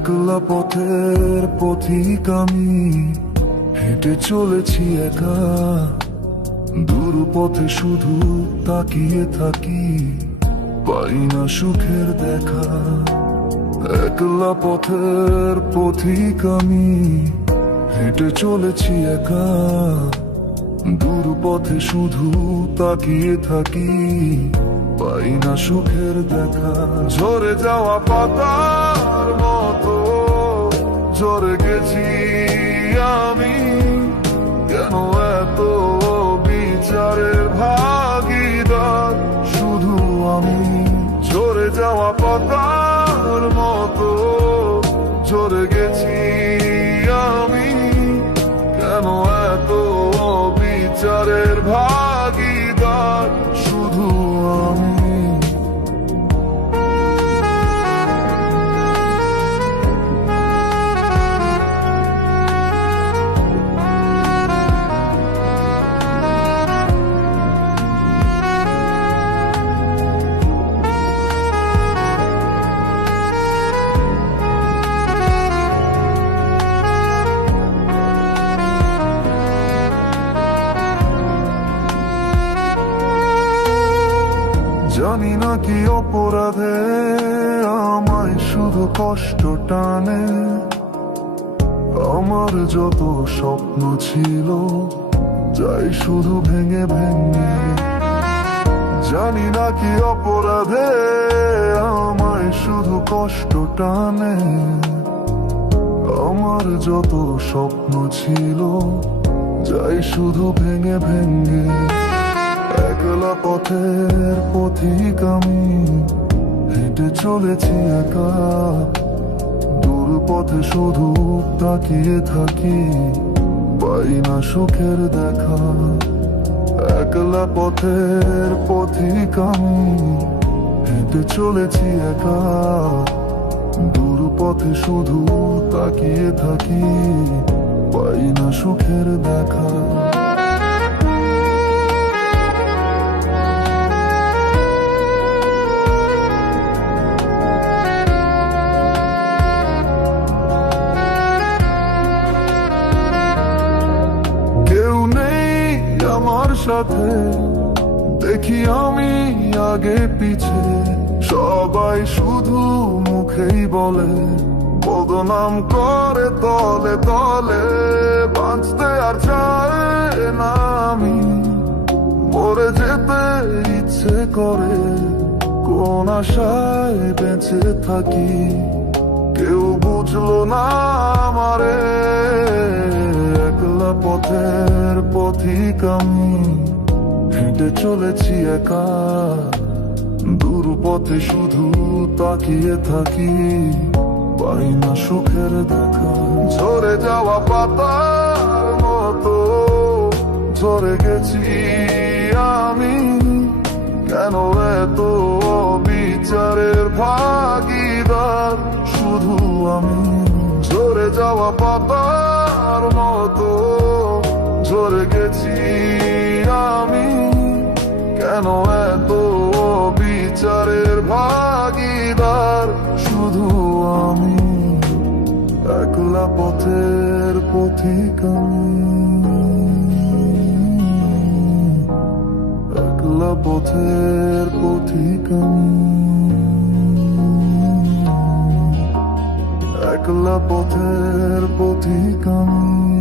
একলা পথের পথিক আমি, হেঁটে চলেছি একা। দূর পথে শুধু তাকিয়ে থাকি, পাই না সুখের দেখা। একলা পথের পথিক আমি, হেঁটে চলেছি একা। দূর পথে শুধু তাকিয়ে থাকি, পাই না সুখের দেখা। ঝরে যাওয়া পাতার মতো ঝরে গেছি আমি, কেন এত বিচারের ভাগীদার শুধু আমি। ঝরে যাওয়া পাতার মতো ঝরে গেছি আমি, কেন এত বিচারের ভাগীদার শুধু আমি। জানি না কি অপরাধে আমায় শুধু কষ্ট টানে। আমার যত স্বপ্ন ছিল যাই শুধু ভেঙে ভেঙে। জানি না কি অপরাধে আমায় শুধু কষ্ট টানে। আমার যত স্বপ্ন ছিল যাই শুধু ভেঙে ভেঙে। একলা পথের পথিক আমি, হেঁটে চলেছি একা। দূর পথে শুধু তাকিয়ে থাকি, পাই না সুখের দেখা। একলা পথের পথিক আমি, হেঁটে চলেছি একা। দূর পথে শুধু তাকিয়ে থাকি, পাই না সুখের দেখা। আমার সাথে দেখি আমি আগে পিছে, সবাই শুধু মুখেই বলে, বদনাম করে তলে তলে। বাঁচতে আর চায় না আমি, মরে যেতে ইচ্ছে করে। কোন আশায় বেঁচে থাকি, কেউ বুঝলো না আমারে। একলা পথের পথিক আমি, হেঁটে চলেছি একা। দূর পথে শুধু তাকিয়ে থাকি, পাই না সুখের দেখা। ঝরে যাওয়া পাতার মতো ঝরে গেছি আমি, কেন এত বিচারের ভাগীদার শুধু আমি। ঝরে যাওয়া পাতার মতো ঝরে গেছি আমি, কেন এত বিচারের ভাগীদার শুধু আমি। একলা পথের পথিক আমি, একলা পথের পথিক আমি, একলা পথের পথিক আমি।